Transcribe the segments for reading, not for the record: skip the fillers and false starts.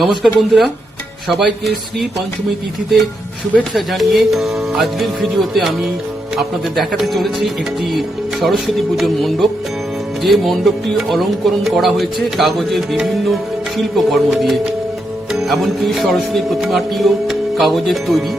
নমস্কার বন্ধুরা, সবাইকে শ্রী পঞ্চমী তিথিতে শুভেচ্ছা জানিয়ে আজকের ভিডিওতে আমি আপনাদের দেখাতে চলেছি একটি সরস্বতী পুজোর মণ্ডপ। যে মণ্ডপটি অলঙ্করণ করা হয়েছে কাগজের বিভিন্ন শিল্পকর্ম দিয়ে, এমনকি সরস্বতী প্রতিমাটিও কাগজের তৈরি।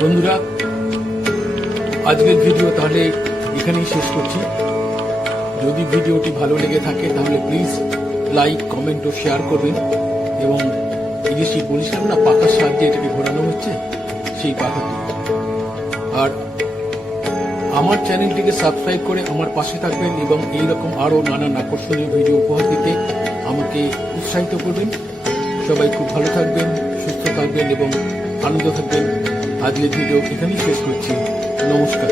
বন্ধুরা, আজকের ভিডিও তাহলে এখানেই শেষ করছি। যদি ভিডিওটি ভালো লেগে থাকে তাহলে প্লিজ লাইক, কমেন্ট ও শেয়ার করবেন। এবং এই যে সেই বলেছিলাম না পাখার সাহায্যে এটাকে ঘোরানো হচ্ছে, সেই পাখাটি। আর আমার চ্যানেলটিকে সাবস্ক্রাইব করে আমার পাশে থাকবেন এবং এইরকম আরো নানান আকর্ষণীয় ভিডিও উপহার দিতে আমাকে উৎসাহিত করবেন। সবাই খুব ভালো থাকবেন, সুস্থ থাকবেন এবং আনন্দ থাকবেন। আজকের ভিডিও এখানেই শেষ করছি। নমস্কার।